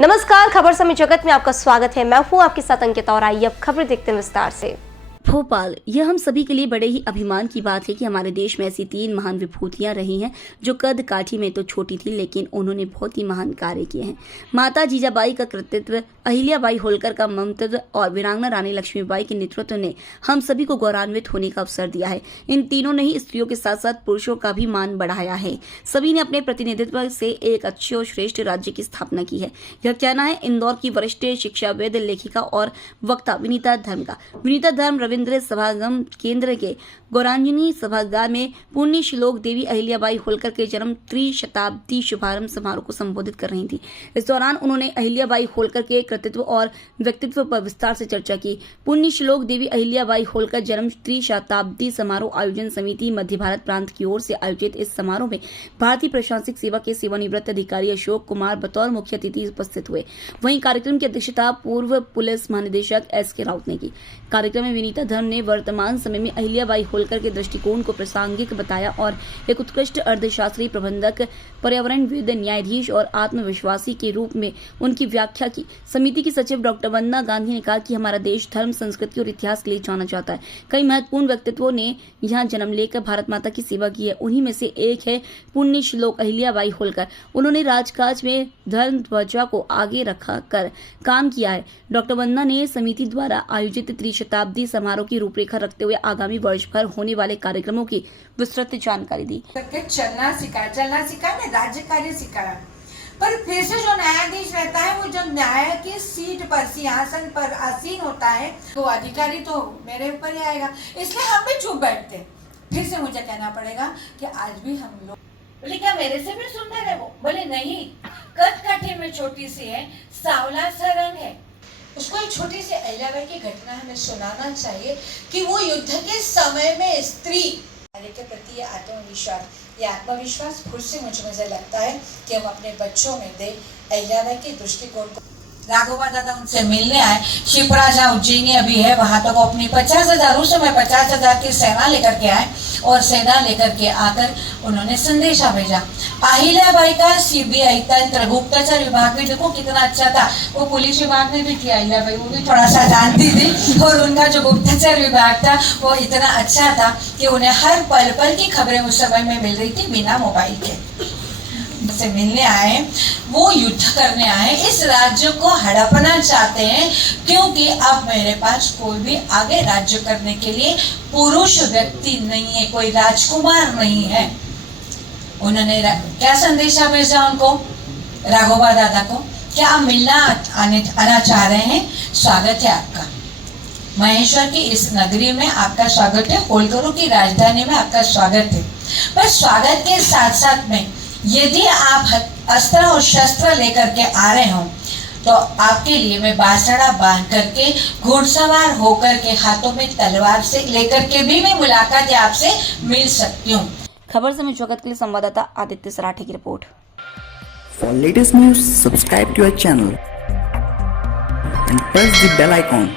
नमस्कार, खबर समय जगत में आपका स्वागत है। मैं हूं आपके साथ अंकिता और आइए अब खबर देखते हैं विस्तार से। भोपाल, यह हम सभी के लिए बड़े ही अभिमान की बात है कि हमारे देश में ऐसी 3 महान विभूतियां रही हैं जो कद काठी में तो छोटी थी, लेकिन उन्होंने बहुत ही महान कार्य किए हैं। माता जीजाबाई का कृतित्व, अहिल्याबाई होलकर का ममत्व और वीरांगना रानी लक्ष्मीबाई के नेतृत्व ने हम सभी को गौरवान्वित होने का अवसर दिया है। इन तीनों ने ही स्त्रियों के साथ साथ पुरुषों का भी मान बढ़ाया है। सभी ने अपने प्रतिनिधित्व से एक अच्छे और श्रेष्ठ राज्य की स्थापना की है। यह कहना है इंदौर की वरिष्ठ शिक्षाविद, लेखिका और वक्ता विनीता धर्म का। विनीता धर्म रविंद्र सभागम केंद्र के गौरांजनी सभागार में पुण्य श्लोक देवी अहिल्याबाई होलकर के जन्म त्रिशताब्दी शुभारंभ समारोह को संबोधित कर रही थी। इस दौरान उन्होंने अहिल्याबाई होलकर के कृतित्व और व्यक्तित्व पर विस्तार से चर्चा की। पुण्य श्लोक देवी अहिल्याबाई होलकर जन्म त्रिशताब्दी समारोह आयोजन समिति मध्य भारत प्रांत की ओर से आयोजित इस समारोह में भारतीय प्रशासनिक सेवा के सेवानिवृत्त अधिकारी अशोक कुमार बतौर मुख्य अतिथि उपस्थित हुए। वहीं कार्यक्रम की अध्यक्षता पूर्व पुलिस महानिदेशक एस.के. राउत ने की। कार्यक्रम में विनीता धर्म ने वर्तमान समय में अहिल्याबाई होलकर के दृष्टिकोण को प्रासंगिक बताया और एक उत्कृष्ट अर्थशास्त्री, प्रबंधक, पर्यावरणविद, न्यायाधीश और आत्मविश्वासी के रूप में उनकी व्याख्या की। समिति की सचिव डॉक्टर वंदना गांधी ने कहा कि हमारा देश धर्म, संस्कृति और इतिहास के लिए जाना जाता है। कई महत्वपूर्ण व्यक्तित्वों ने यहाँ जन्म लेकर भारत माता की सेवा की है। उन्हीं में से एक है पुण्य श्लोक अहिल्याबाई होलकर। उन्होंने राजकाज में धर्म ध्वजा को आगे रखा कर काम किया है। डॉक्टर वंदना ने समिति द्वारा आयोजित त्रिशताब्दी समारोह की रूपरेखा रखते हुए आगामी वर्ष भर होने वाले कार्यक्रमों की विस्तृत जानकारी दी। चलना सिखाया ने राज्य कार्य सिखाया, पर फिर से जो न्यायाधीश रहता है, वो जब न्याय की सीट पर, सिंहासन पर आसीन होता है, तो अधिकारी तो मेरे ऊपर ही आएगा, इसलिए हम भी चुप बैठते। फिर से मुझे कहना पड़ेगा कि आज भी हम लोग, बोले क्या मेरे से भी सुंदर है वो? बोले नहीं, कद काठी में छोटी सी है, सांवला सा रंग है। उसको एक छोटी सी अहिल्याबाई की घटना हमें सुनाना चाहिए कि वो युद्ध के समय में स्त्री के प्रति ये आत्मविश्वास खुद से मुझे लगता है कि हम अपने बच्चों में दे। अहिल्याबाई के दृष्टिकोण को राघोबा दादा उनसे मिलने आए। शिवराजा उज्जैनी अभी है, वहां तक अपनी 50,000, उस समय 50,000 की सेना लेकर के आए और सेना लेकर के आकर उन्होंने संदेशा भेजा। अहिल्याबाई का सीबीआई तंत्र, गुप्तचर विभाग में देखो कितना अच्छा था। वो पुलिस विभाग में भी थी अहिल्याबाई, वो भी थोड़ा सा जानती थी, और उनका जो गुप्तचर विभाग था वो इतना अच्छा था कि उन्हें हर पल पल की खबरें उस समय में मिल रही थी बिना मोबाइल के। से मिलने आए, वो युद्ध करने आए, इस राज्य को हड़पना चाहते हैं, क्योंकि अब मेरे पास कोई भी आगे राज्य करने के लिए पुरुष व्यक्ति नहीं है, कोई राजकुमार नहीं है। उन्होंने क्या संदेशा भेजा उनको, राघोबा दादा को, क्या आप मिलना आना चाह रहे हैं? स्वागत है आपका, महेश्वर की इस नगरी में आपका स्वागत है, होलकरों की राजधानी में आपका स्वागत है। पर स्वागत के साथ साथ में यदि आप अस्त्र और शस्त्र लेकर के आ रहे हो, तो आपके लिए मैं बासड़ा बांध करके, घुड़सवार होकर के, हाथों में तलवार से लेकर के भी मैं मुलाकात आपसे मिल सकती हूँ। खबर समय जगत के लिए संवाददाता आदित्य सराठे की report. For latest news, subscribe to our channel and press the bell icon.